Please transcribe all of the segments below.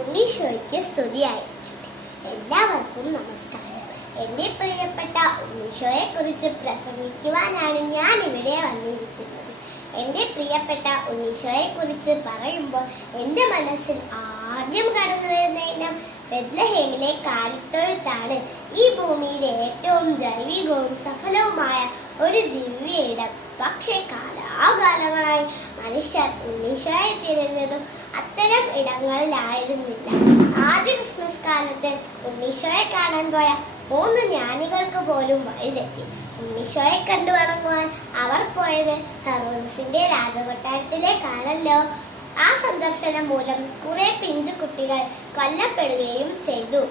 ഉണ്ണീശോയ്ക്ക് സ്തുതിയായി. എല്ലാവർക്കും നമസ്കാരം. എൻ്റെ പ്രിയപ്പെട്ട ഉണ്ണീശോയെ കുറിച്ച് പ്രസംഗിക്കുവാനാണ് ഞാൻ ഇവിടെ വന്നിരിക്കുന്നത്. എൻ്റെ പ്രിയപ്പെട്ട ഉണ്ണീശോയെ കുറിച്ച് പറയുമ്പോൾ എൻ്റെ മനസ്സിൽ ആദ്യം കടന്നു വരുന്ന ഇനം ബെത്ലഹേമിലെ കാലിത്തൊഴുത്താണ്. ഈ ഭൂമിയിലെ ഏറ്റവും ജൈവികവും സഫലവുമായ ഒരു ദിവ്യ ഇടം. പക്ഷേ കാലാകാലങ്ങളായി മനുഷ്യർ ഉണ്ണീശോയെ തിരഞ്ഞതും അത്തരം ഇടങ്ങളിലായിരുന്നില്ല. ആദ്യ ക്രിസ്മസ് കാലത്ത് ഉണ്ണീശോയെ കാണാൻ പോയ 3 ജ്ഞാനികൾക്ക് പോലും വഴിതെറ്റി. ഉണ്ണീശോയെ കണ്ടു വണങ്ങുവാൻ അവർ പോയത് ഹെറോദസിന്റെ രാജകൊട്ടാരത്തിലേക്കാണല്ലോ. ആ സന്ദർശനം മൂലം കുറെ പിഞ്ചു കുട്ടികൾ കൊല്ലപ്പെടുകയും ചെയ്തു.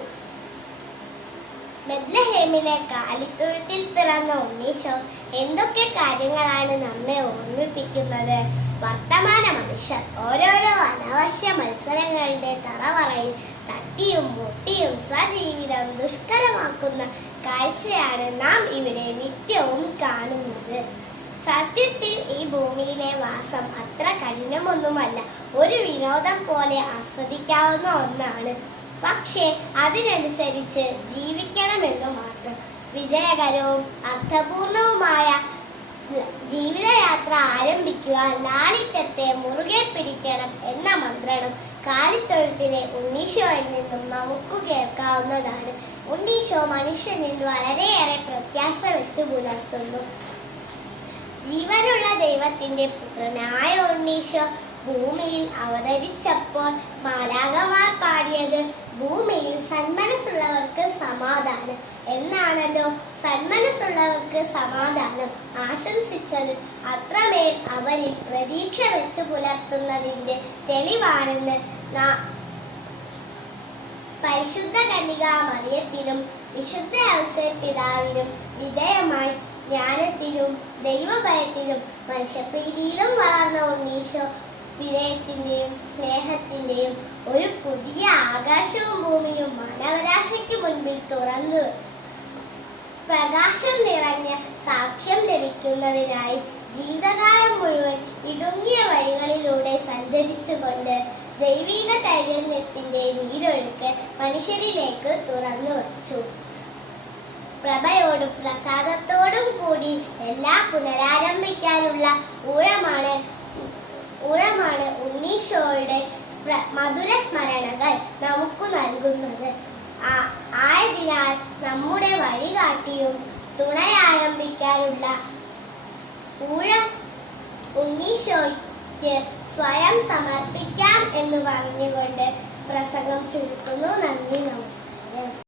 ബെത്ലഹേമിലെ കാലിത്തൊഴുത്തിൽ പിറന്ന ഉണ്ണീശോ എന്തൊക്കെ കാര്യങ്ങളാണ് നമ്മെ ഓർമ്മിപ്പിക്കുന്നത്? വർത്തമാന മനുഷ്യർ ഓരോരോ അനാവശ്യ മത്സരങ്ങളുടെ തറവറയിൽ തട്ടിയും മുട്ടിയും സ്വജീവിതം ദുഷ്കരമാക്കുന്ന കാഴ്ചയാണ് നാം ഇവിടെ നിത്യവും കാണുന്നത്. സത്യത്തിൽ ഈ ഭൂമിയിലെ വാസം അത്ര കഠിനമൊന്നുമല്ല. ഒരു വിനോദം പോലെ ആസ്വദിക്കാവുന്ന ഒന്നാണ്. പക്ഷേ അതിനനുസരിച്ച് ജീവിക്കണമെന്ന് മാത്രം. വിജയകരവും അർത്ഥപൂർണവുമായ ജീവിതയാത്ര ആരംഭിക്കുവാൻ ലാളിത്യത്തെ മുറുകെ പിടിക്കണം എന്ന മന്ത്രണം കാലിത്തൊഴുത്തിലെ ഉണ്ണീശോയിൽ നിന്നും നമുക്ക് കേൾക്കാവുന്നതാണ്. ഉണ്ണീശോ മനുഷ്യനിൽ വളരെയേറെ പ്രത്യാശ വെച്ച് പുലർത്തുന്നു. ജീവനുള്ള ദൈവത്തിന്റെ പുത്രനായ ഉണ്ണീശോ ഭൂമിയിൽ അവതരിച്ചപ്പോൾ മാലാഖമാർ പാടിയത് ഭൂമിയിൽ സന്മനസ്സുള്ളവർക്ക് സമാധാനം എന്നാണല്ലോ. സന്മനസ്സുള്ളവർക്ക് സമാധാനം ആശംസിച്ചത് അത്രമേൽ അവരിൽ പ്രതീക്ഷ വെച്ച് പുലർത്തുന്നതിന്റെ തെളിവാണെന്ന് പരിശുദ്ധ കന്യകാ മറിയത്തിനും വിശുദ്ധ ഔസേപ്പ് പിതാവിനും വിധേയമായി ജ്ഞാനത്തിലും ദൈവഭയത്തിലും മനുഷ്യപ്രീതിയിലും വളർന്ന ഉണ്ണീശോ വിനയത്തിന്റെയും സ്നേഹത്തിന്റെയും ഒരു പുതിയ ആകാശവും ഭൂമിയും മാനവരാശിക്ക് മുൻപിൽ തുറന്നു വെച്ചു. പ്രകാശം നിറഞ്ഞ സാക്ഷ്യം ലഭിക്കുന്നതിനായി ജീവിതകാലം മുഴുവൻ ഇടുങ്ങിയ വഴികളിലൂടെ സഞ്ചരിച്ചുകൊണ്ട് ദൈവിക ചൈതന്യത്തിന്റെ നീരൊഴുക്ക് മനുഷ്യരിലേക്ക് തുറന്നു വച്ചു. പ്രഭയോടും പ്രസാദത്തോടും കൂടി എല്ലാം പുനരാരംഭിക്കാനുള്ള ഊഴമാണ് ഉണ്ണീശോയുടെ മധുര സ്മരണകൾ നമുക്ക് നൽകുന്നത്. ആയതിനാൽ നമ്മുടെ വഴികാട്ടിയും തുണയാരംഭിക്കാനുള്ള ഊഴം ഉണ്ണീശോയ്ക്ക് സ്വയം സമർപ്പിക്കാം എന്ന് പറഞ്ഞുകൊണ്ട് പ്രസംഗം ചുരുക്കുന്നു. നന്ദി, നമസ്കാരം.